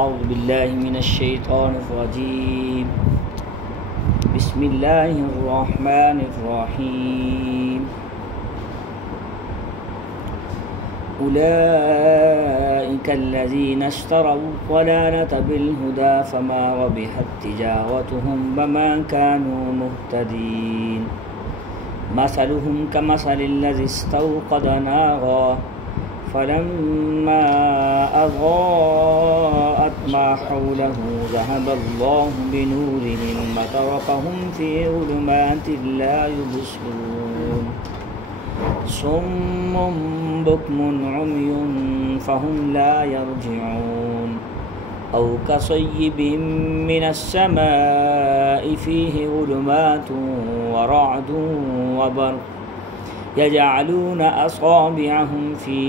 اعوذ باللہ من الشیطان الرجیم بسم اللہ الرحمن الرحیم اولئک الذین اشتروا الضلالة بالہدى فما ربحت تجارتهم وما كانوا مهتدین مثلهم كمثل الذي استوقد نارا فلما أضاءت ما حوله ذهب الله بنورهم وتركهم في ظلمات لا يبصرون صم بكم عمي فهم لا يرجعون أو كصيب من السماء فيه ظلمات ورعد وبرق يجعلون أصابعهم في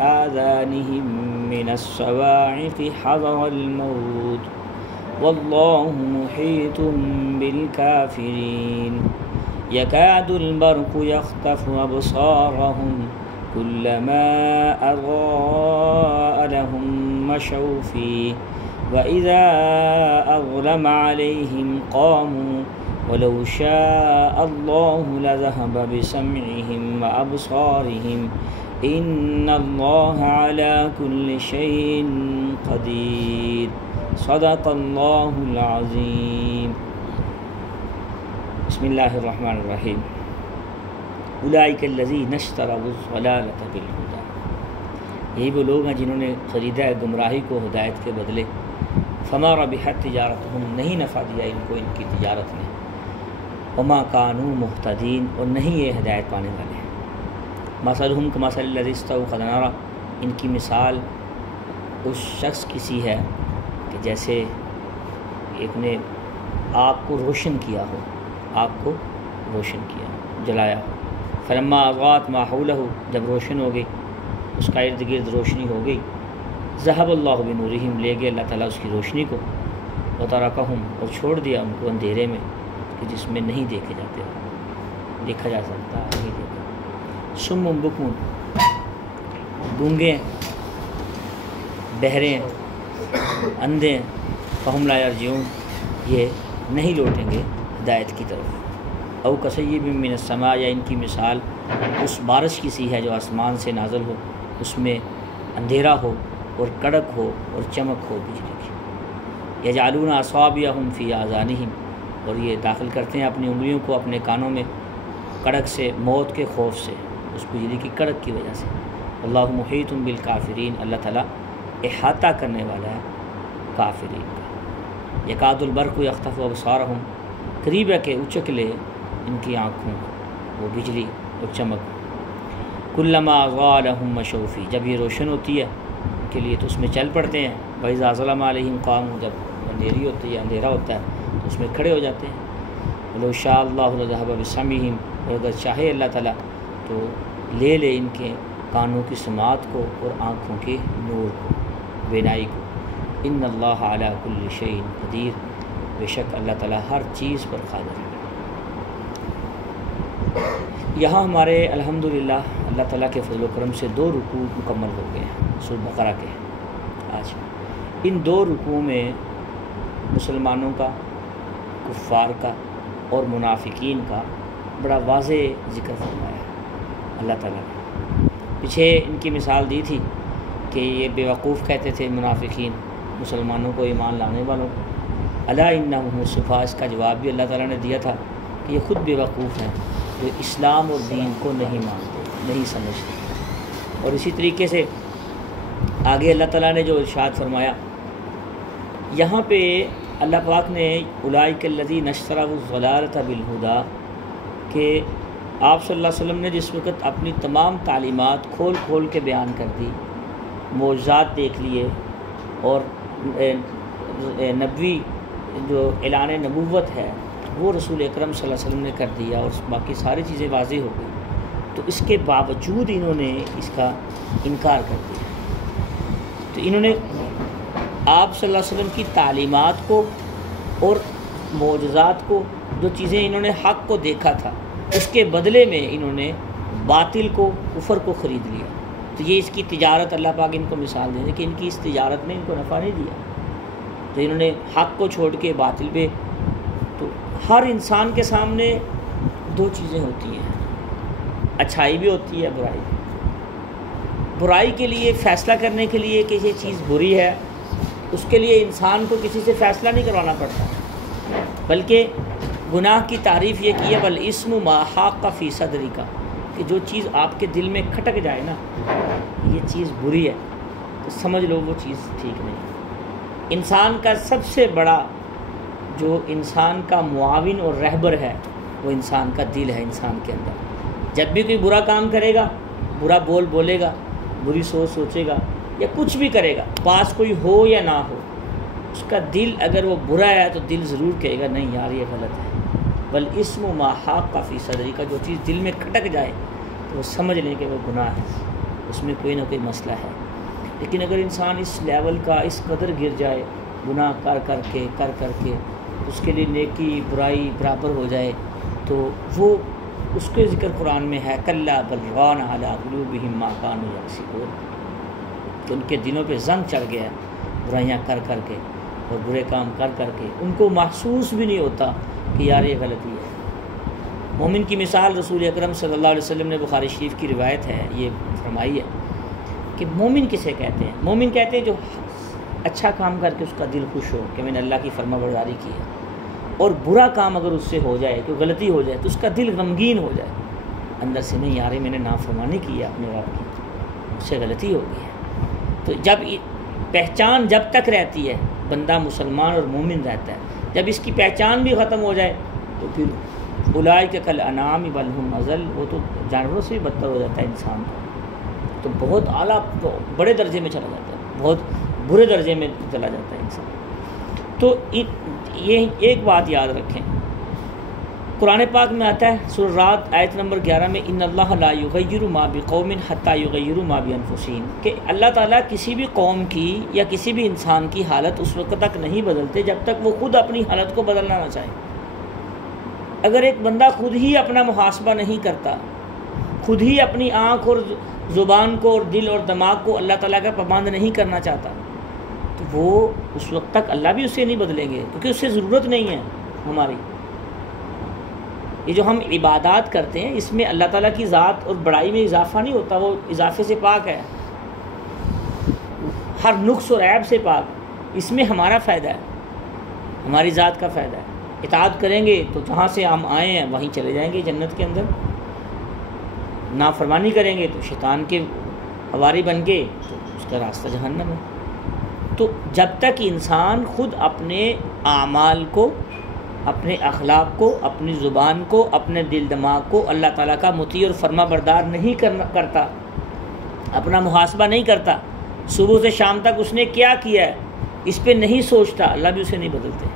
آذانهم من الصواعق حذر الموت والله محيط بالكافرين يكاد البرق يخطف أبصارهم كلما أضاء لهم مشوا فيه وإذا أظلم عليهم قاموا ولو شاء الله لذهب بسمعهم وأبصارهم إن الله على كل شيء قدير صدق الله العظيم بسم اللہ الرحمن الرحیم اولئک الذین اشتروا الضلالة بالہدى، یہی وہ لوگ ہیں جنہوں نے خریدا ہے گمراہی کو ہدایت کے بدلے. فما ربحت تجارتهم، نہیں نفع دیا ان کو ان کی تجارت نے. وما كانوا مهتدین، اور نہیں یہ ہدایت پانے والے ہیں. مثلهم كمثل الذي استوقد نارا، ان کی مثال اس شخص کی سی ہے کہ جیسے ایک نے آگ کو روشن کیا ہو، آگ کو روشن کیا، جلایا ہو. فلما اضاءت ما حوله، جب روشن ہو گئی، اس کا ارد گرد روشنی ہو گئی. ذهب اللہ بنورہم، لے گئے اللہ تعالیٰ اس کی روشنی کو. وترکہم، اور چھوڑ دیا ان کو اندھیرے میں کہ جس میں نہیں دیکھے جاتے، دیکھا جا سکتا نہیں دیکھا. صم بکم، گونگے ہیں، بہرے ہیں، اندھے ہیں. فہم لا یرجعون، یہ نہیں لوٹیں گے ہدایت کی طرف. او کصیب من السماء، یا ان کی مثال اس بارش کی سی ہے جو آسمان سے نازل ہو، اس میں اندھیرا ہو اور کڑک ہو اور چمک ہو بجلی کی. یجعلون اصابعهم فی آذانہم، اور یہ داخل کرتے ہیں اپنی انگلیوں کو اپنے کانوں میں، کڑک سے، موت کے خوف سے، اس بجلی کی کڑک کی وجہ سے. اللہ محیط بالکافرین، اللہ تعالیٰ احاطہ کرنے والا ہے کافرین کا. یکاد البرق یخطف ابصارہم، قریب ہے کہ اچک لے ان کی آنکھوں وہ بجلی اور چمک. کلما اضاء لهم مشوا فیہ، جب یہ روشن ہوتی ہے ان کے لیے تو اس میں چل پڑتے ہیں. وإذا ظلم علیہم قاموا، جب اندھیری ہوتی ہے، اندھیرا ہوتا ہے تو اس میں کھڑے ہو جاتے ہیں. ولو شاء اللہ لذهب بسمعہم، اور اگر چاہے اللہ تعالیٰ تو لے لے ان کے کانوں کی سماعت کو اور آنکھوں کے نور کو، بینائی کو. ان اللہ علی کل شیء قدیر، بے شک اللہ تعالیٰ ہر چیز پر قادر ہے. یہاں ہمارے الحمدللہ اللہ تعالیٰ کے فضل و کرم سے 2 رکوع مکمل ہو گئے ہیں سورۃ بقرہ کے. آج ان 2 رکوعوں میں مسلمانوں کا، کفار کا اور منافقین کا بڑا واضح ذکر فرمایا اللہ تعالیٰ نے. پیچھے ان کی مثال دی تھی کہ یہ بیوقوف کہتے تھے منافقین مسلمانوں کو، ایمان لانے والوں کو. الا انہم هم الصفاء، اس کا جواب بھی اللہ تعالیٰ نے دیا تھا کہ یہ خود بیوقوف ہیں جو اسلام اور دین کو نہیں مانتے، نہیں سمجھتے. اور اسی طریقے سے آگے اللہ تعالیٰ نے جو ارشاد فرمایا یہاں پہ، اللہ پاک نے اولئک الذین اشتروا الضلالة بالہدى، کہ آپ صلی اللہ علیہ وسلم نے جس وقت اپنی تمام تعلیمات کھول کھول کے بیان کر دی، معجزات دیکھ لیے، اور نبوی جو اعلان نبوت ہے وہ رسول اکرم صلی اللہ علیہ وسلم نے کر دیا، اور باقی ساری چیزیں واضح ہو گئی، تو اس کے باوجود انہوں نے اس کا انکار کر دیا. تو انہوں نے آپ صلی اللہ علیہ وسلم کی تعلیمات کو اور معجزات کو، جو چیزیں انہوں نے حق کو دیکھا تھا، اس کے بدلے میں انہوں نے باطل کو، کفر کو خرید لیا. تو یہ اس کی تجارت اللہ پاک ان کو مثال دے دیں کہ ان کی اس تجارت نے ان کو نفع نہیں دیا. تو انہوں نے حق کو چھوڑ کے باطل پہ. تو ہر انسان کے سامنے دو چیزیں ہوتی ہیں، اچھائی بھی ہوتی ہے، برائی بھی. برائی کے لیے فیصلہ کرنے کے لیے کہ یہ چیز بری ہے، اس کے لیے انسان کو کسی سے فیصلہ نہیں کروانا پڑتا، بلکہ گناہ کی تعریف یہ کی ہے بالاسم ما حاق فی صدرک، کہ جو چیز آپ کے دل میں کھٹک جائے نا یہ چیز بری ہے تو سمجھ لو وہ چیز ٹھیک نہیں. انسان کا سب سے بڑا جو انسان کا معاون اور رہبر ہے وہ انسان کا دل ہے. انسان کے اندر جب بھی کوئی برا کام کرے گا، برا بولے گا، بری سوچ سوچے گا یا کچھ بھی کرے گا، پاس کوئی ہو یا نہ ہو، اس کا دل اگر وہ برا ہے تو دل ضرور کہے گا نہیں یار یہ غلط ہے. بالاسم ما حاق فی صدرک، جو چیز دل میں کھٹک جائے تو وہ سمجھ لیں کہ وہ گناہ ہے، اس میں کوئی نہ کوئی مسئلہ ہے. لیکن اگر انسان اس لیول کا اس قدر گر جائے گناہ کر کے اس کے لیے نیکی برائی برابر ہو جائے تو وہ اس کے ذکر قرآن میں ہے کلا بل ران علی قلوبہم ما کانوا یکسبون، کہ ان کے دلوں پہ زنگ چڑھ گیا برائیاں کر کے اور برے کام کر کے، ان کو محسوس بھی نہیں ہوتا کہ یار یہ غلطی ہے. مومن کی مثال رسول اکرم صلی اللہ علیہ وسلم نے بخاری شریف کی روایت ہے یہ فرمائی ہے کہ مومن کسے کہتے ہیں؟ مومن کہتے ہیں جو اچھا کام کر کے اس کا دل خوش ہو کہ میں نے اللہ کی فرما برداری کی ہے، اور برا کام اگر اس سے ہو جائے کوئی غلطی ہو جائے تو اس کا دل غمگین ہو جائے اندر سے، نہیں یار میں نے نافرمانی کی ہے اپنے رب کی، اس سے غلطی ہو گئی ہے. تو جب پہچان جب تک رہتی ہے بندہ مسلمان اور مومن رہتا ہے، جب اس کی پہچان بھی ختم ہو جائے تو پھر اولئک کالانعام بل ھم اضل، وہ تو جانوروں سے بھی بدتر ہو جاتا ہے انسان تو بہت اعلیٰ بڑے درجے میں چلا جاتا ہے، بہت برے درجے میں چلا جاتا ہے انسان. تو یہ ایک بات یاد رکھیں، قرآن پاک میں آتا ہے سورہ رات آیت نمبر 11 میں ان اللہ لا یغیر ما بقوم حتی یغیروا ما بانفسہم، کہ اللہ تعالیٰ کسی بھی قوم کی یا کسی بھی انسان کی حالت اس وقت تک نہیں بدلتے جب تک وہ خود اپنی حالت کو بدلنا نہ چاہے. اگر ایک بندہ خود ہی اپنا محاسبہ نہیں کرتا، خود ہی اپنی آنکھ اور زبان کو اور دل اور دماغ کو اللہ تعالیٰ کا پابند نہیں کرنا چاہتا تو وہ اس وقت تک اللہ بھی اسے نہیں بدلیں گے، کیونکہ اس سے ضرورت نہیں ہے ہماری. یہ جو ہم عبادات کرتے ہیں اس میں اللہ تعالیٰ کی ذات اور بڑائی میں اضافہ نہیں ہوتا، وہ اضافے سے پاک ہے، ہر نقص اور عیب سے پاک. اس میں ہمارا فائدہ ہے، ہماری ذات کا فائدہ ہے. اطاعت کریں گے تو جہاں سے ہم آئے ہیں وہیں چلے جائیں گے جنت کے اندر، نافرمانی کریں گے تو شیطان کے حواری بن کے تو اس کا راستہ جہنم ہے. تو جب تک انسان خود اپنے اعمال کو، اپنے اخلاق کو، اپنی زبان کو، اپنے دل دماغ کو اللہ تعالیٰ کا مطیع اور فرما بردار نہیں کرتا، اپنا محاسبہ نہیں کرتا، صبح سے شام تک اس نے کیا کیا ہے اس پہ نہیں سوچتا، اللہ بھی اسے نہیں بدلتے.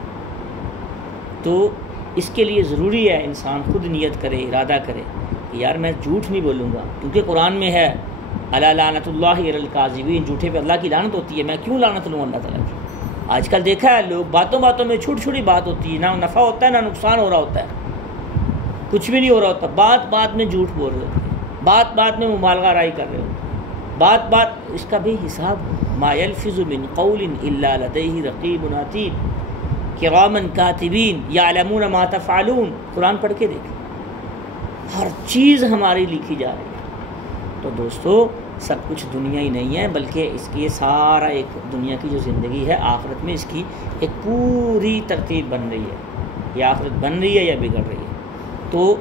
تو اس کے لیے ضروری ہے انسان خود نیت کرے، ارادہ کرے کہ یار میں جھوٹ نہیں بولوں گا، کیونکہ قرآن میں ہے الا لعنت اللہ علی الکاذبین، جھوٹے پہ اللہ کی لعنت ہوتی ہے. میں کیوں لعنت لوں اللہ تعالیٰ کی؟ آج کل دیکھا ہے لوگ باتوں میں چھوٹی بات ہوتی ہے، نہ نفع ہوتا ہے نہ نقصان ہو رہا ہوتا ہے، کچھ بھی نہیں ہو رہا ہوتا، بات میں جھوٹ بول رہے ہوتے ہیں، بات میں مبالغہ رائی کر رہے ہوتے ہیں، بات اس کا بھی حساب. ما یلفظ من قول الا لدیہ رقیب عتید کراما کاتبین یعلمون ما تفعلون. قرآن پڑھ کے دیکھیں، ہر چیز ہماری لکھی جا رہی ہے. تو دوستو سب کچھ دنیا ہی نہیں ہے، بلکہ اس کی سارا ایک دنیا کی جو زندگی ہے آخرت میں اس کی ایک پوری ترتیب بن رہی ہے. یہ آخرت بن رہی ہے یا بگڑ رہی ہے. تو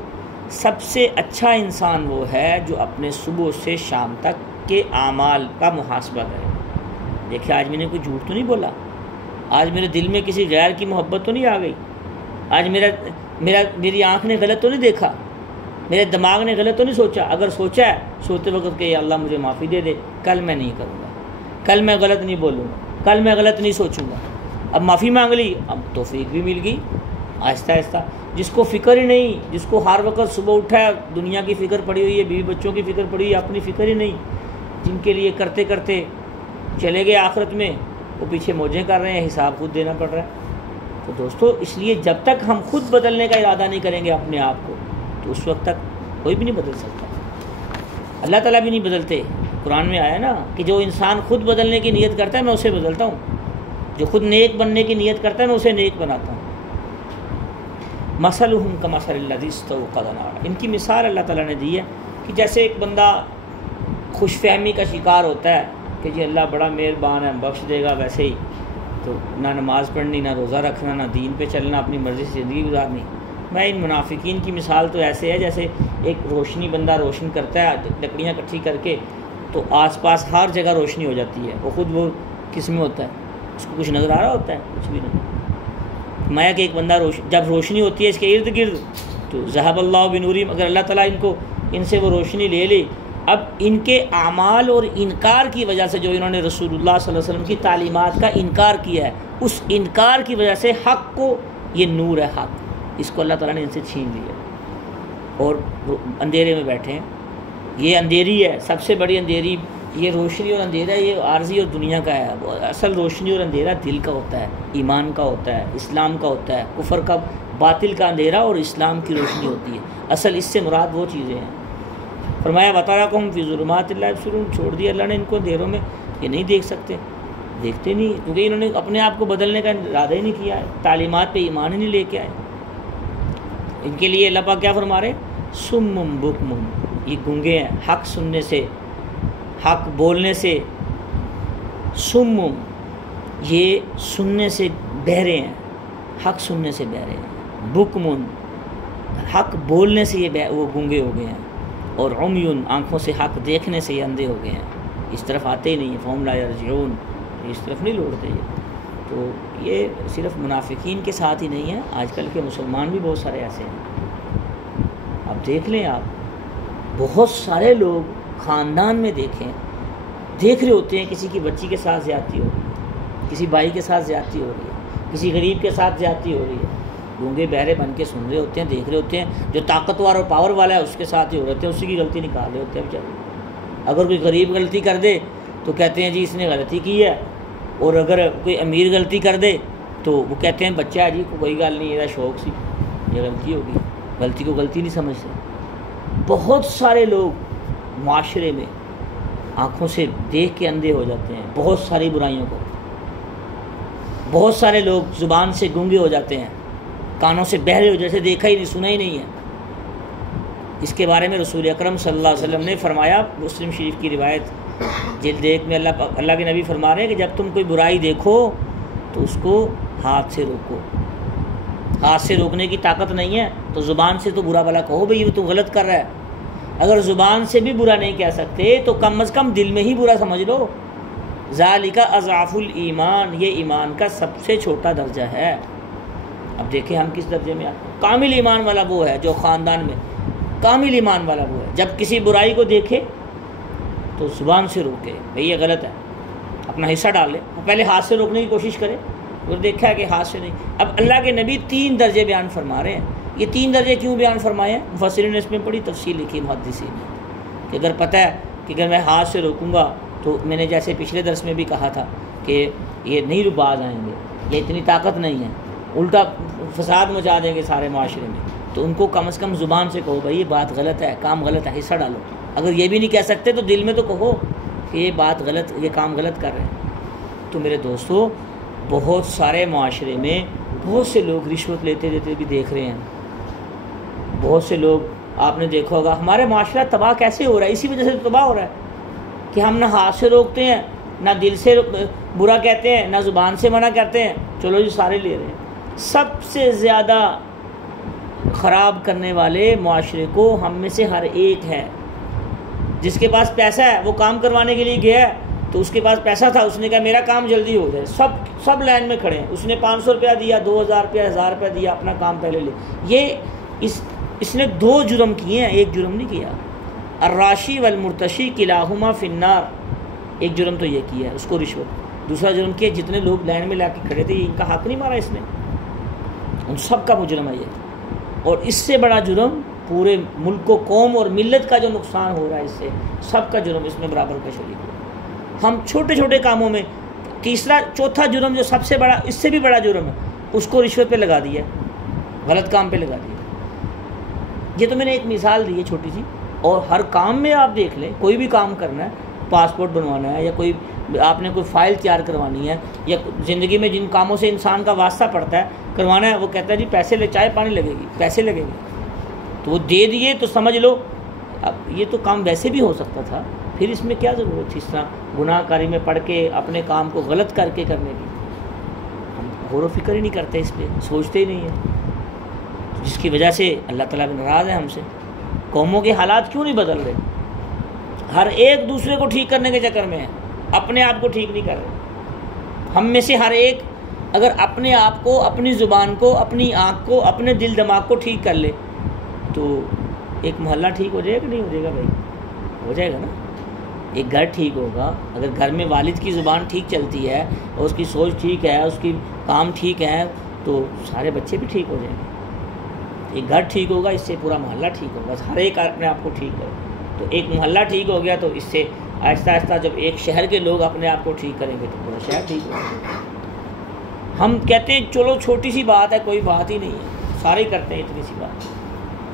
سب سے اچھا انسان وہ ہے جو اپنے صبح سے شام تک کے اعمال کا محاسبہ کرے. دیکھیں آج میں نے کوئی جھوٹ تو نہیں بولا، آج میرے دل میں کسی غیر کی محبت تو نہیں آ گئی، آج میری آنکھ نے غلط تو نہیں دیکھا، میرے دماغ نے غلط تو نہیں سوچا. اگر سوچا ہے سوتے وقت کہ اللہ مجھے معافی دے دے، کل میں نہیں کروں گا، کل میں غلط نہیں بولوں گا، کل میں غلط نہیں سوچوں گا. اب معافی مانگ لی، اب توفیق بھی مل گئی آہستہ آہستہ. جس کو فکر ہی نہیں، جس کو ہر وقت صبح اٹھا ہے دنیا کی فکر پڑی ہوئی ہے، بیوی بچوں کی فکر پڑی ہوئی ہے، اپنی فکر ہی نہیں، جن کے لیے کرتے کرتے چلے گئے آخرت میں، وہ پیچھے موجیں کر رہے ہیں، حساب خود دینا پڑ رہا ہے. تو دوستو اس لیے جب تک ہم خود بدلنے کا ارادہ نہیں کریں گے اپنے آپ کو تو اس وقت تک کوئی بھی نہیں بدل سکتا، اللہ تعالیٰ بھی نہیں بدلتے. قرآن میں آیا نا کہ جو انسان خود بدلنے کی نیت کرتا ہے میں اسے بدلتا ہوں. جو خود نیک بننے کی نیت کرتا ہے میں اسے نیک بناتا ہوں۔ مثلہم کمثل الذی استوقد نارا، ان کی مثال اللہ تعالیٰ نے دی ہے کہ جیسے ایک بندہ خوش فہمی کا شکار ہوتا ہے کہ جی اللہ بڑا مہربان ہے بخش دے گا، ویسے ہی تو نہ نماز پڑھنی، نہ روزہ رکھنا، نہ دین پہ چلنا، اپنی مرضی سے زندگی گزارنی۔ میں ان منافقین کی مثال تو ایسے ہے جیسے ایک روشنی بندہ روشن کرتا ہے لکڑیاں اکٹھی کر کے، تو آس پاس ہر جگہ روشنی ہو جاتی ہے، وہ خود وہ کس میں ہوتا ہے، اس کو کچھ نظر آ رہا ہوتا ہے؟ کچھ بھی نہیں۔ میں کہ ایک بندہ جب روشنی ہوتی ہے اس کے ارد گرد تو ذہب اللہ بنورہم، اگر اللہ تعالیٰ ان سے وہ روشنی لے لی، اب ان کے اعمال اور انکار کی وجہ سے جو انہوں نے رسول اللہ صلی اللہ علیہ وسلم کی تعلیمات کا انکار کیا ہے، اس انکار کی وجہ سے حق کو، یہ نور ہے حق، اس کو اللہ تعالیٰ نے ان سے چھین لیا اور اندھیرے میں بیٹھے ہیں۔ یہ اندھیری ہے، سب سے بڑی اندھیری، یہ روشنی اور اندھیرا یہ عارضی اور دنیا کا ہے، اصل روشنی اور اندھیرا دل کا ہوتا ہے، ایمان کا ہوتا ہے، اسلام کا ہوتا ہے، کفر کا، باطل کا اندھیرا اور اسلام کی روشنی ہوتی ہے، اصل اس سے مراد وہ چیزیں ہیں۔ فرمایا وَتَرَكَهُمْ فِي ظُلُمَاتِ اللَّهِ يُبْصِرُونَ، چھوڑ دیا اللہ نے ان کو اندھیروں میں، یہ نہیں دیکھ سکتے، دیکھتے نہیں، کیونکہ انہوں نے اپنے آپ کو بدلنے کا ارادہ ہی نہیں کیا ہے، تعلیمات پہ ایمان ہی نہیں لے کے آئے۔ ان کے لیے اللہ پاک کیا فرما رہے؟ سُمٌّ بُكْمٌ، یہ گنگے ہیں حق سننے سے، حق بولنے سے، سُمٌّ یہ سننے سے بہرے ہیں، حق سننے سے بہرے ہیں، بُكْمٌ حق بولنے سے یہ وہ گنگے ہو گئے ہیں، اور عمیٌ آنکھوں سے حق دیکھنے سے یہ اندھے ہو گئے ہیں، اس طرف آتے ہی نہیں ہیں، فہم لا یرجعون، اس طرف نہیں لوٹتے یہ۔ تو یہ صرف منافقین کے ساتھ ہی نہیں ہے، آج کل کے مسلمان بھی بہت سارے ایسے ہیں۔ اب دیکھ لیں آپ، بہت سارے لوگ خاندان میں دیکھ رہے ہوتے ہیں کسی کی بچی کے ساتھ زیادتی ہو رہی ہے، کسی بھائی کے ساتھ زیادتی ہو رہی ہے، کسی غریب کے ساتھ زیادتی ہو رہی ہے، گونگے بہرے بن کے سن رہے ہوتے ہیں، دیکھ رہے ہوتے ہیں، جو طاقتور اور پاور والا ہے اس کے ساتھ ہی ہو رہتے ہیں، اسی کی غلطی نکال رہے ہوتے ہیں بیچارے۔ اگر کوئی غریب غلطی کر دے تو کہتے ہیں جی اس نے غلطی کی ہے، اور اگر کوئی امیر غلطی کر دے تو وہ کہتے ہیں بچہ ہے جی کوئی گل نہیں، یہ شوق سی، یہ غلطی ہوگی، غلطی کو غلطی نہیں سمجھتے۔ بہت سارے لوگ معاشرے میں آنکھوں سے دیکھ کے اندھے ہو جاتے ہیں بہت ساری برائیوں کو، بہت سارے لوگ زبان سے گونگے ہو جاتے ہیں، کانوں سے بہرے ہو جیسے دیکھا ہی نہیں، سنا ہی نہیں ہے۔ اس کے بارے میں رسول اکرم صلی اللہ علیہ وسلم نے فرمایا، مسلم شریف کی روایت جلد 1 میں اللہ کے نبی فرما رہے ہیں کہ جب تم کوئی برائی دیکھو تو اس کو ہاتھ سے روکو، ہاتھ سے روکنے کی طاقت نہیں ہے تو زبان سے تو برا بھلا کہو بھئی یہ تو غلط کر رہا ہے، اگر زبان سے بھی برا نہیں کہہ سکتے تو کم از کم دل میں ہی برا سمجھ لو، ذالک اضعف الایمان، یہ ایمان کا سب سے چھوٹا درجہ ہے۔ اب دیکھیں ہم کس درجے میں آتے ہیں۔ کامل ایمان والا وہ ہے جو خاندان میں، کامل ایمان والا وہ ہے جب کسی برائی کو دیکھے تو زبان سے روکے، بھئی یہ غلط ہے، اپنا حصہ ڈال لے، پہلے ہاتھ سے روکنے کی کوشش کرے، اور دیکھا ہے کہ ہاتھ سے نہیں۔ اب اللہ کے نبی 3 درجے بیان فرما رہے ہیں، یہ 3 درجے کیوں بیان فرمائے ہیں؟ مفسرین نے اس میں بڑی تفصیل لکھی، محدثین نے، کہ اگر پتہ ہے کہ اگر میں ہاتھ سے روکوں گا تو میں نے جیسے پچھلے درس میں بھی کہا تھا کہ یہ نہیں باز آئیں گے، یہ اتنی طاقت نہیں ہے، الٹا فساد مچا دیں گے سارے معاشرے میں، تو ان کو کم از کم زبان سے کہو بھائی یہ بات غلط ہے، کام غلط ہے، حصہ ڈالو۔ اگر یہ بھی نہیں کہہ سکتے تو دل میں تو کہو کہ یہ بات غلط، یہ کام غلط کر رہے ہیں۔ تو میرے دوستو، بہت سارے معاشرے میں بہت سے لوگ رشوت لیتے دیتے بھی دیکھ رہے ہیں، بہت سے لوگ آپ نے دیکھا ہوگا، ہمارے معاشرہ تباہ کیسے ہو رہا ہے؟ اسی وجہ سے تباہ ہو رہا ہے کہ ہم نہ ہاتھ سے روکتے ہیں، نہ دل سے برا کہتے ہیں، نہ زبان سے منع کرتے ہیں، چلو جی سارے لے رہے ہیں۔ سب سے زیادہ خراب کرنے والے معاشرے کو ہم میں سے ہر ایک ہے۔ جس کے پاس پیسہ ہے وہ کام کروانے کے لیے گیا ہے تو اس کے پاس پیسہ تھا، اس نے کہا میرا کام جلدی ہو جائے، سب لائن میں کھڑے ہیں، اس نے 500 روپیہ دیا، 2000 روپیہ، 1000 روپیہ دیا، اپنا کام پہلے لے۔ یہ اس نے 2 جرم کیے ہیں، ایک جرم نہیں کیا۔ الراشی والمرتشی کلاہما فی النار، ایک جرم تو یہ کیا ہے، اس کو رشوت۔ دوسرا جرم کیا، جتنے لوگ لائن میں لا کے کھڑے تھے ان کا حق نہیں مارا اس نے، ان سب کا مجرم ہے یہ۔ اور اس سے بڑا جرم پورے ملک و قوم اور ملت کا جو نقصان ہو رہا ہے، اس سے سب کا جرم اس میں برابر کا شریک ہے۔ ہم چھوٹے چھوٹے کاموں میں چوتھا جرم جو سب سے بڑا، اس سے بھی بڑا جرم ہے، اس کو رشوت پہ لگا دیا، غلط کام پہ لگا دیا۔ یہ تو میں نے ایک مثال دی ہے چھوٹی سی، اور ہر کام میں آپ دیکھ لیں، کوئی بھی کام کرنا ہے، پاسپورٹ بنوانا ہے یا کوئی آپ نے کوئی فائل تیار کروانی ہے یا زندگی میں جن کاموں سے انسان کا واسطہ پڑتا ہے کروانا ہے، وہ کہتا ہے جی پیسے لے، چائے پانی لگے گی، پیسے لگیں گے، تو وہ دے دیے تو سمجھ لو اب یہ تو کام ویسے بھی ہو سکتا تھا، پھر اس میں کیا ضرورت تھی اس طرح گناہ کاری میں پڑھ کے اپنے کام کو غلط کر کے کرنے کی؟ ہم غور و فکر ہی نہیں کرتے اس پہ، سوچتے ہی نہیں ہیں، جس کی وجہ سے اللہ تعالیٰ بھی ناراض ہے ہم سے۔ قوموں کے حالات کیوں نہیں بدل رہے؟ ہر ایک دوسرے کو ٹھیک کرنے کے چکر میں ہے، اپنے آپ کو ٹھیک نہیں کر رہے۔ ہم میں سے ہر ایک اگر اپنے آپ کو، اپنی زبان کو، اپنی آنکھ کو، اپنے دل دماغ کو ٹھیک کر لے تو ایک محلہ ٹھیک ہو جائے گا کہ نہیں ہو جائے گا بھائی؟ ہو جائے گا نا۔ ایک گھر ٹھیک ہوگا اگر گھر میں والد کی زبان ٹھیک چلتی ہے اور اس کی سوچ ٹھیک ہے، اس کی کام ٹھیک ہے، تو سارے بچے بھی ٹھیک ہو جائیں گے۔ ایک گھر ٹھیک ہوگا، اس سے پورا محلہ ٹھیک ہوگا، ہر ایک اپنے آپ کو ٹھیک کرے تو ایک محلہ ٹھیک ہو گیا، تو اس سے آہستہ آہستہ جب ایک شہر کے لوگ اپنے آپ کو ٹھیک کریں گے تو پورا شہر ٹھیک ہوگا۔ ہم کہتے ہیں چلو چھوٹی سی بات ہے، کوئی بات ہی نہیں ہے، سارے کرتے ہیں اتنی سی بات۔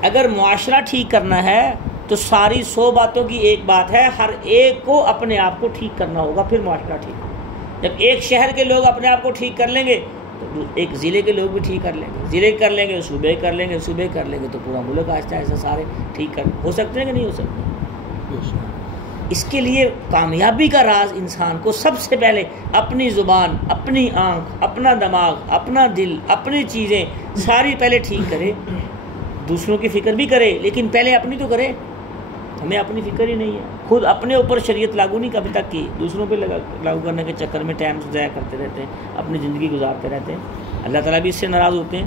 اگر معاشرہ ٹھیک کرنا ہے تو ساری 100 باتوں کی ایک بات ہے، ہر ایک کو اپنے آپ کو ٹھیک کرنا ہوگا، پھر معاشرہ ٹھیک ہوگا۔ جب ایک شہر کے لوگ اپنے آپ کو ٹھیک کر لیں گے تو ایک ضلع کے لوگ بھی ٹھیک کر لیں گے، ضلع کر لیں گے، صوبے کر لیں گے، صوبے کر لیں گے، تو پورا ملک آہستہ آہستہ سارے ٹھیک ہو سکتے ہیں کہ نہیں ہو سکتے؟ اس کے لیے کامیابی کا راز انسان کو سب سے پہلے اپنی زبان، اپنی آنکھ، اپنا دماغ، اپنا دل، اپنی چیزیں ساری پہلے ٹھیک کرے۔ دوسروں کی فکر بھی کرے لیکن پہلے اپنی تو کرے۔ ہمیں اپنی فکر ہی نہیں ہے، خود اپنے اوپر شریعت لاگو نہیں کبھی تک کی، دوسروں پہ لاگو کرنے کے چکر میں ٹائم ضائع کرتے رہتے ہیں، اپنی زندگی گزارتے رہتے ہیں۔ اللہ تعالیٰ بھی اس سے ناراض ہوتے ہیں۔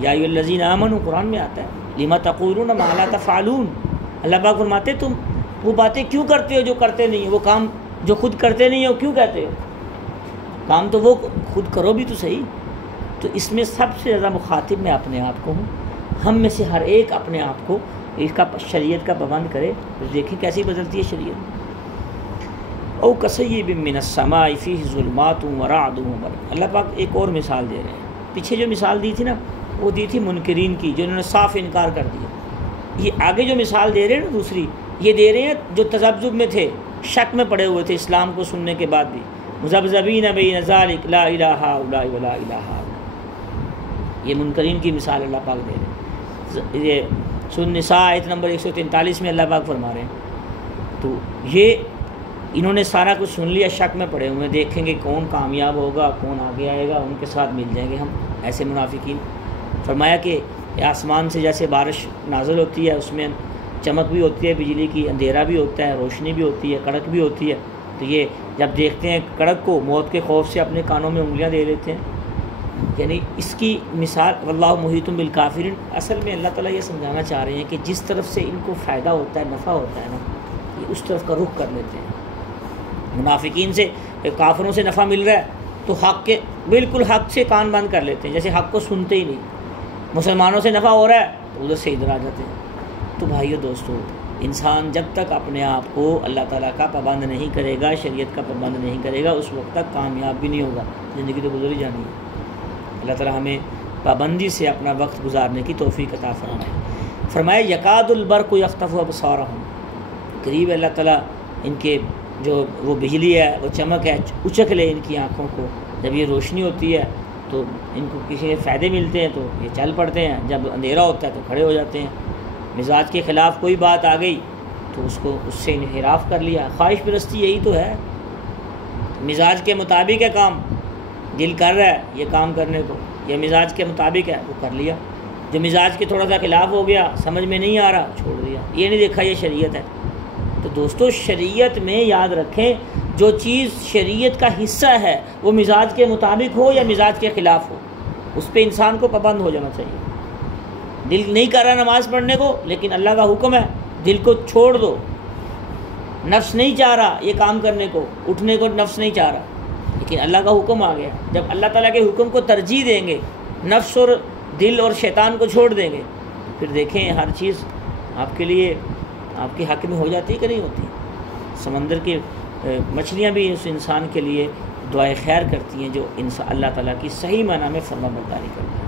یا ایھا الذین آمنوا قرآن میں آتا ہے لما تقولون ما لا تفعلون، اللہ پاک فرماتے تم وہ باتیں کیوں کرتے ہو جو کرتے نہیں ہو، وہ کام جو خود کرتے نہیں ہو کیوں کہتے ہو؟ کام تو وہ خود کرو بھی تو صحیح۔ تو اس میں سب سے زیادہ مخاطب میں اپنے آپ کو ہوں۔ ہم میں سے ہر ایک اپنے آپ کو اس کا شریعت کا پابند کرے، دیکھیں کیسی بدلتی ہے شریعت۔ او کصیب من السماء فیہ ظلمات ورعد وبرق، اللہ پاک ایک اور مثال دے رہے ہیں۔ پیچھے جو مثال دی تھی نا وہ دی تھی منکرین کی، جو انہوں نے صاف انکار کر دیا۔ یہ آگے جو مثال دے رہے ہیں نا دوسری، یہ دے رہے ہیں جو تذبذب میں تھے، شک میں پڑے ہوئے تھے اسلام کو سننے کے بعد بھی، مذبذبین بین ذلک لا الہ الا ولا الہ الا، یہ منکرین کی مثال اللہ پاک دے رہے ہیں۔ یہ سورۃ النساء آیت نمبر 143 میں اللہ پاک فرما رہے ہیں۔ تو یہ انہوں نے سارا کچھ سن لیا، شک میں پڑے ہوئے، دیکھیں گے کون کامیاب ہوگا، کون آگے آئے گا، ان کے ساتھ مل جائیں گے ہم، ایسے منافقین۔ فرمایا کہ آسمان سے جیسے بارش نازل ہوتی ہے، اس میں چمک بھی ہوتی ہے بجلی کی، اندھیرا بھی ہوتا ہے، روشنی بھی ہوتی ہے، کڑک بھی ہوتی ہے، تو یہ جب دیکھتے ہیں کڑک کو، موت کے خوف سے اپنے کانوں میں انگلیاں دے لیتے ہیں۔ یعنی اس کی مثال واللہ محیط بالکافرین، اصل میں اللہ تعالیٰ یہ سمجھانا چاہ رہے ہیں کہ جس طرف سے ان کو فائدہ ہوتا ہے، نفع ہوتا ہے نا، یہ اس طرف کا رخ کر لیتے ہیں۔ منافقین سے، کافروں سے نفع مل رہا ہے تو حق کے بالکل حق سے کان بند کر لیتے ہیں، جیسے حق کو سنتے ہی نہیں۔ مسلمانوں سے نفع ہو رہا ہے تو ادھر سے ادھر آ جاتے ہیں۔ تو بھائیو دوستو، انسان جب تک اپنے آپ کو اللہ تعالیٰ کا پابند نہیں کرے گا، شریعت کا پابند نہیں کرے گا، اس وقت تک کامیاب بھی نہیں ہوگا، زندگی تو گزر ہی جانی ہے۔ اللہ تعالیٰ ہمیں پابندی سے اپنا وقت گزارنے کی توفیق عطا فرمائے۔ فرمائے یکاد البرق یخطف ابصارہم، قریب اللہ تعالیٰ ان کے جو وہ بجلی ہے، وہ چمک ہے، اچک لے ان کی آنکھوں کو۔ جب یہ روشنی ہوتی ہے تو ان کو کسی فائدے ملتے ہیں تو یہ چل پڑتے ہیں، جب اندھیرا ہوتا ہے تو کھڑے ہو جاتے ہیں۔ مزاج کے خلاف کوئی بات آ گئی تو اس کو اس سے انحراف کر لیا۔ خواہش پرستی یہی تو ہے، مزاج کے مطابق ہے کام، دل کر رہا ہے یہ کام کرنے کو، یہ مزاج کے مطابق ہے وہ کر لیا، جو مزاج کے تھوڑا سا خلاف ہو گیا، سمجھ میں نہیں آ رہا، چھوڑ دیا، یہ نہیں دیکھا یہ شریعت ہے۔ تو دوستو شریعت میں یاد رکھیں، جو چیز شریعت کا حصہ ہے وہ مزاج کے مطابق ہو یا مزاج کے خلاف ہو، اس پہ انسان کو پابند ہو جانا چاہیے۔ دل نہیں کر رہا نماز پڑھنے کو، لیکن اللہ کا حکم ہے دل کو چھوڑ دو، نفس نہیں چاہ رہا یہ کام کرنے کو، اٹھنے کو نفس نہیں چاہ رہا، لیکن اللہ کا حکم آ گیا۔ جب اللہ تعالیٰ کے حکم کو ترجیح دیں گے، نفس اور دل اور شیطان کو چھوڑ دیں گے، پھر دیکھیں ہر چیز آپ کے لیے آپ کے حق میں ہو جاتی کہ نہیں ہوتی۔ سمندر کی مچھلیاں بھی اس انسان کے لیے دعائے خیر کرتی ہیں جو اللہ تعالیٰ کی صحیح معنی میں فرما برداری کرتا ہے۔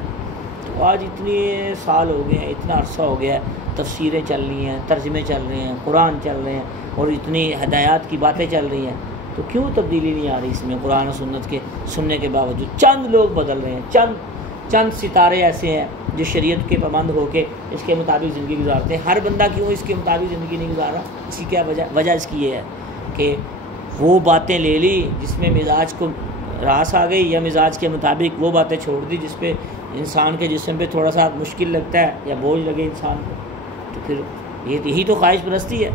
تو آج اتنے سال ہو گئے ہیں، اتنا عرصہ ہو گیا ہے، تفسیریں چل رہی ہیں، ترجمے چل رہے ہیں، قرآن چل رہے ہیں، اور اتنی ہدایات کی باتیں چل رہی ہیں، تو کیوں تبدیلی نہیں آ رہی اس میں؟ قرآن و سنت کے سننے کے باوجود چند لوگ بدل رہے ہیں، چند ستارے ایسے ہیں جو شریعت کے پابند ہو کے اس کے مطابق زندگی گزارتے ہیں۔ ہر بندہ کیوں اس کے مطابق زندگی نہیں گزار رہا؟ اس کی کیا وجہ اس کی یہ ہے کہ وہ باتیں لے لی جس میں مزاج کو راس آ گئی، یا مزاج کے مطابق وہ باتیں چھوڑ دی جس پہ انسان کے جسم پہ تھوڑا سا مشکل لگتا ہے یا بوجھ لگے انسان کو۔ تو پھر یہی تو خواہش پرستی ہے،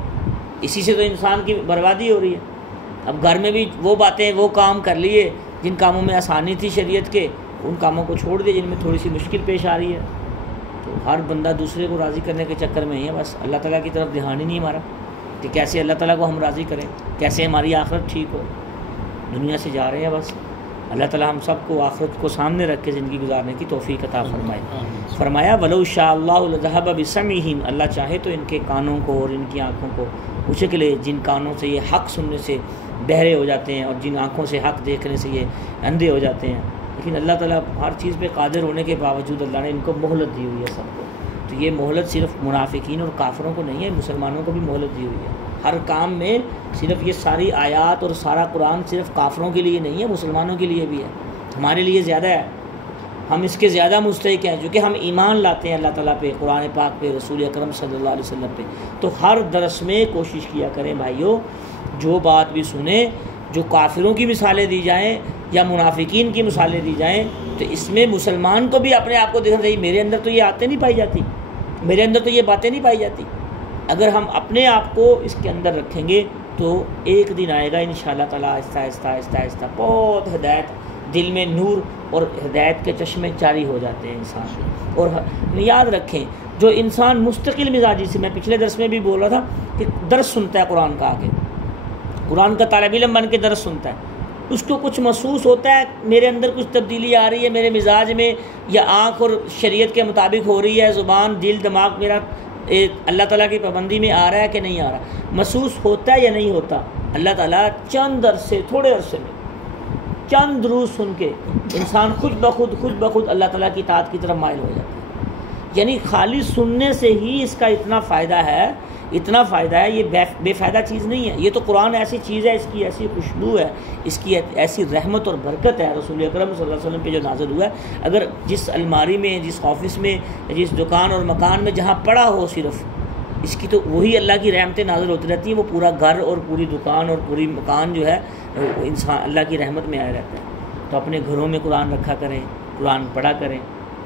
اسی سے تو انسان کی بربادی ہو رہی ہے۔ اب گھر میں بھی وہ باتیں وہ کام کر لیے جن کاموں میں آسانی تھی شریعت کے، ان کاموں کو چھوڑ دیا جن میں تھوڑی سی مشکل پیش آ رہی ہے۔ تو ہر بندہ دوسرے کو راضی کرنے کے چکر میں ہی ہے، بس اللہ تعالیٰ کی طرف دھیان ہی نہیں ہمارا کہ کیسے اللہ تعالیٰ کو ہم راضی کریں، کیسے ہماری آخرت ٹھیک ہو۔ دنیا سے جا رہے ہیں بس، اللہ تعالیٰ ہم سب کو آخرت کو سامنے رکھ کے زندگی گزارنے کی توفیق عطا فرمائے۔ فرمایا وَلَوْ شَاءَ اللَّهُ لَذَهَبَ بِسَمْعِهِمْ، اللہ چاہے تو ان کے کانوں کو اور ان کی آنکھوں کو اچک لے، جن کانوں سے یہ حق سننے سے بہرے ہو جاتے ہیں اور جن آنکھوں سے حق دیکھنے سے یہ اندھے ہو جاتے ہیں۔ لیکن اللہ تعالیٰ ہر چیز پہ قادر ہونے کے باوجود اللہ نے ان کو مہلت دی ہوئی ہے سب کو۔ تو یہ مہلت صرف منافقین اور کافروں کو نہیں ہے، مسلمانوں کو بھی مہلت دی ہوئی ہے ہر کام میں۔ صرف یہ ساری آیات اور سارا قرآن صرف کافروں کے لیے نہیں ہے، مسلمانوں کے لیے بھی ہے، ہمارے لیے زیادہ ہے، ہم اس کے زیادہ مستحق ہیں کیونکہ ہم ایمان لاتے ہیں اللہ تعالیٰ پہ، قرآن پاک پہ، رسول اکرم صلی اللہ علیہ وسلم پہ۔ تو ہر درس میں کوشش کیا کریں بھائیوں، جو بات بھی سنیں، جو کافروں کی مثالیں دی جائیں یا منافقین کی مثالیں دی جائیں، تو اس میں مسلمان کو بھی اپنے آپ کو دیکھنا چاہیے، میرے اندر تو یہ آتے نہیں پائی جاتی، میرے اندر تو یہ باتیں نہیں پائی جاتی۔ اگر ہم اپنے آپ کو اس کے اندر رکھیں گے تو ایک دن آئے گا انشاءاللہ تعالیٰ آہستہ آہستہ آہستہ آہستہ بہت ہدایت، دل میں نور اور ہدایت کے چشمے جاری ہو جاتے ہیں انسان کے۔ اور یاد رکھیں، جو انسان مستقل مزاجی سے، میں پچھلے درس میں بھی بول رہا تھا کہ درس سنتا ہے قرآن کا، آگے قرآن کا طالب علم بن کے درس سنتا ہے، اس کو کچھ محسوس ہوتا ہے میرے اندر کچھ تبدیلی آ رہی ہے میرے مزاج میں، یا آنکھ اور شریعت کے مطابق ہو رہی ہے، زبان دل دماغ میرا اللہ تعالیٰ کی پابندی میں آ رہا ہے کہ نہیں آ رہا، محسوس ہوتا ہے یا نہیں ہوتا، اللہ تعالیٰ چند عرصے، تھوڑے عرصے میں چند دروس سن کے انسان خود بخود اللہ تعالیٰ کی اطاعت کی طرف مائل ہو جاتا ہے۔ یعنی خالی سننے سے ہی اس کا اتنا فائدہ ہے، یہ بے فائدہ چیز نہیں ہے۔ یہ تو قرآن ایسی چیز ہے، اس کی ایسی خوشبو ہے، اس کی ایسی رحمت اور برکت ہے، رسول اکرم صلی اللہ علیہ وسلم پہ جو نازل ہوا ہے۔ اگر جس الماری میں، جس آفس میں، جس دکان اور مکان میں جہاں پڑا ہو صرف اس کی، تو وہی اللہ کی رحمتیں نازل ہوتی رہتی ہیں، وہ پورا گھر اور پوری دکان اور پوری مکان جو ہے انسان اللہ کی رحمت میں آیا رہتا ہے۔ تو اپنے گھروں میں قرآن رکھا کریں، قرآن پڑھا کریں،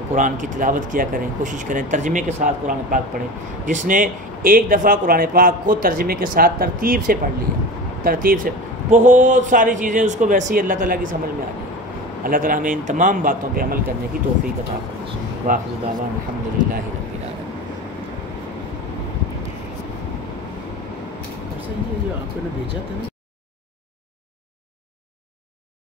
قرآن کی تلاوت کیا کریں، کوشش کریں ترجمے کے ساتھ قرآن پاک پڑھیں۔ جس نے ایک دفعہ قرآن پاک کو ترجمے کے ساتھ ترتیب سے پڑھ لیا، ترتیب سے، بہت ساری چیزیں اس کو ویسے ہی اللہ تعالیٰ کی سمجھ میں آ جائیں۔ اللہ تعالیٰ ہمیں ان تمام باتوں پہ عمل کرنے کی توفیق عطا فرمائے۔ وآخر دعوانا الحمدللہ رب العالمین۔ جو آپ نے بھیجا تھا نا